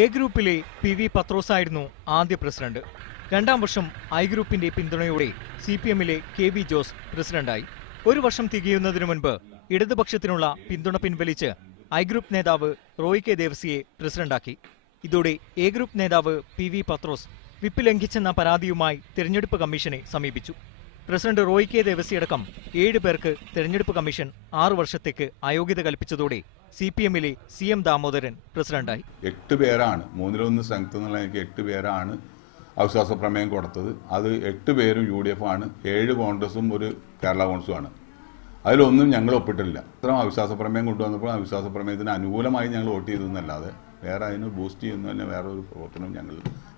A ഗ്രൂപ്പിലെ PV പത്രോസായിരുന്നു ആദ്യ president. രണ്ടാം വർഷം ഐ ഗ്രൂപ്പിന്റെ പിന്തുണയോടെ CPMലെ KV ജോസ് പ്രസിഡന്റായി. ഒരു വർഷം തികയുന്നതിനു മുൻപ് ഇടതുപക്ഷത്തിനുള്ള പിന്തുണ പിൻവലിച്ച് ഐ ഗ്രൂപ്പ് നേതാവ് റോയ് കെ ദേവസിയെ പ്രസിഡന്റാക്കി. ഇതോടെ എ ഗ്രൂപ്പ് നേതാവ് PV പത്രോസ് വിപ്പ് ലംഘിച്ചെന്ന പരാതിയുമായി തെരഞ്ഞെടുപ്പ് കമ്മീഷനെ സമീപിച്ചു. പ്രസിഡന്റ് റോയ് കെ ദേവസിയടക്കം 7 പേർക്ക് തെരഞ്ഞെടുപ്പ് കമ്മീഷൻ 6 വർഷത്തേക്ക് അയോഗ്യത കൽപ്പിച്ചതോടെ CPMലെ CM ദാമോദരൻ പ്രസിഡന്റായി. 8 പേരാണ് 3-1 സ്ഥലത്ത് നിന്നുള്ള 8 പേരാണ് അവിശ്വാസ പ്രമേയം കൊടുത്തത്. അത് 8 പേരും UDF ആണ്, 7 കോൺഗ്രസും ഒരു കേരള കോൺഗ്രസുമാണ്. അതിലൊന്നും ഞങ്ങൾ ഒപ്പിട്ടില്ല. ഇത്രയും അവിശ്വാസ പ്രമേയം കൊണ്ടുവന്നപ്പോൾ അവിശ്വാസ പ്രമേയത്തിന് അനുകൂലമായി ഞങ്ങൾ വോട്ട് ചെയ്തതെന്നല്ലാതെ വേറെ അതിന് ബൂസ്റ്റ് ചെയ്യുന്ന തന്നെ വേറെ ഒരു പ്രവർത്തനം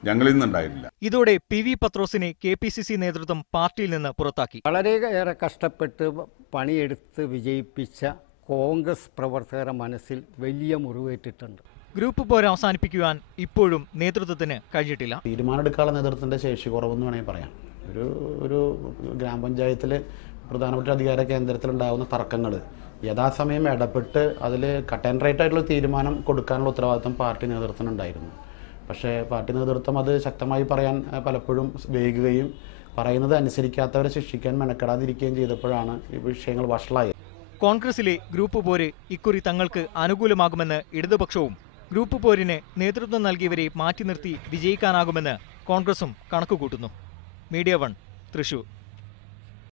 ഞങ്ങളിൽ നിന്നുണ്ടായിട്ടില്ല. ഇതോടെ PV പത്രോസിനെ KPCC നേതൃത്വം പാർട്ടിയിൽ നിന്ന് പുറത്താക്കി. വളരെയേറെ കഷ്ടപ്പെട്ട് പണിയെടുത്ത് വിജയിപ്പിച്ച കോൺഗ്രസ് പ്രവർത്തകരുടെ മനസ്സിൽ വലിയ മുറിവേറ്റിട്ടുണ്ട്. ഗ്രൂപ്പ് പോര് അവസാനിപ്പിക്കുവാൻ ഇപ്പോഴും നേതൃത്വത്തിന് കഴിഞ്ഞിട്ടില്ല. തീരുമാനമെടുക്കാനുള്ള നേതൃത്വത്തിന്റെ ശേഷി കുറവെന്ന് വേണമെങ്കിൽ പറയാം. ഒരു ഗ്രാമപഞ്ചായത്തിൽ പ്രധാനപ്പെട്ട അധികാര കേന്ദ്രത്തിലുണ്ടാകുന്ന തർക്കങ്ങൾ യഥാസമയം ഇടപെട്ട് അതിൽ കട്ട് ആൻഡ് റൈറ്റ് ആയിട്ടുള്ള തീരുമാനം കൊടുക്കാനുള്ള ഉത്തരവാദിത്വം പാർട്ടി നേതൃത്വത്തിനുണ്ടായിരുന്നു. പക്ഷേ പാർട്ടി നേതൃത്വം അത് ശക്തമായി പറയാൻ പലപ്പോഴും വൈകുകയും പറയുന്നത് അനുസരിക്കാത്തവരെ ശിക്ഷിക്കാൻ മെനക്കെടാതിരിക്കുകയും ചെയ്തപ്പോഴാണ് ഈ വിഷയങ്ങൾ വഷളായത്. കോൺഗ്രസിലെ ഗ്രൂപ്പ് പോര് ഇക്കുറി തങ്ങൾക്ക് അനുകൂലമാകുമെന്ന് ഇടതുപക്ഷവും ഗ്രൂപ്പ് പോരിന് നേതൃത്വം നൽകിയവരെ മാറ്റി നിർത്തി വിജയിക്കാനാകുമെന്ന് കോൺഗ്രസും കണക്കുകൂട്ടുന്നു. മീഡിയ 1 തൃശൂർ.